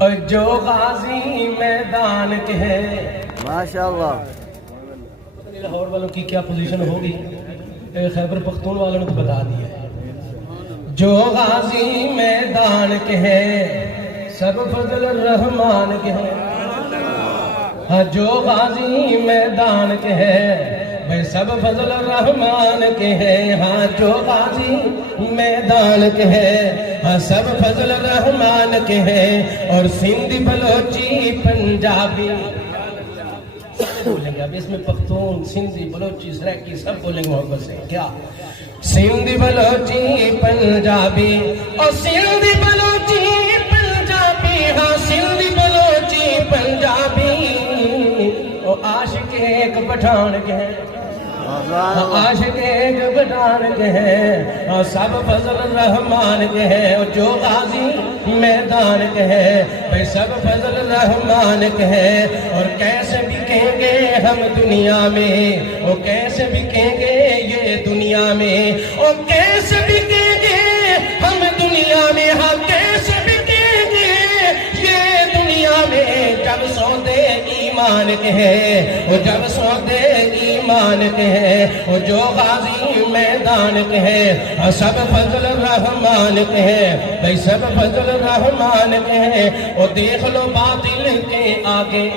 اور جو غازی میدان کے ہے. ماشاءاللہ. لاہور والوں کی کیا پوزیشن ہوگی، خیبر پختون والوں نے تو بتا دیا ہے. جو غازی میدان کے ہے سب فضل الرحمان کے ہے. ہاں جو غازی میدان کے ہے بھائی سب فضل الرحمان کے ہے. ہاں جو غازی میدان کے ہے ہاں سب فضل الرحمان کے ہے. اور سندھی بلوچی پنجابی بولیں گے. اب اس میں پختون سندھی بلوچی سرائکی سب بولیں گے محبت سے. کیا سندھی بلوچی پنجابی اور سندھی بلوچی پنجابی. ہاں سندھی بلوچی پنجابی. اور عاشق ایک پٹھان کے ہیں، عاشق ایک پٹھان کے ہیں. اور سب فضل الرحمان کے ہیں. اور جو غازی میدان کے ہیں بھائی سب فضل الرحمان کے ہیں. اور کیسے بکیں گے ہم دنیا میں، اور کیسے بکیں گے یہ دنیا میں. اور کیسے بکیں گے ہم دنیا میں. ہاں کیسے بکیں گے یہ دنیا میں. جب سودے ایمان کے ہیں، اور جب سودے ایمان کے ہیں. اور جو غازی میدان کے ہیں سب فضل الرحمان کے ہیں بھائی سب فضل الرحمان کے ہیں. اور دیکھ لو باطل کے آگے،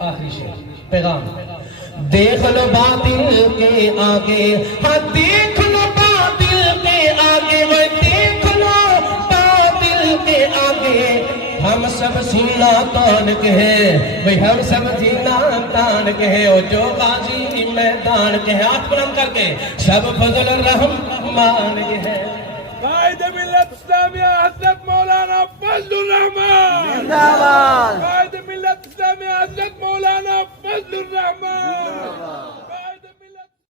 آخری شعر پیغام. دیکھ لو باطل کے آگے، ہاں دیکھ لو باطل کے آگے. وہ دیکھ لو باطل کے آگے ہم سب سینہ تان کے ہیں بھئی ہم سب سینہ تان کے ہیں. اور جو غازی میدان کے ہیں ہاتھ بلند کر کے سب فضل الرحمان کے ہیں. قائد ملت اسلامیہ حضرت مولانا فضل الرحمان زندہ باد. قائد ملت اسلامیہ حضرت مولانا فضل الرحمان.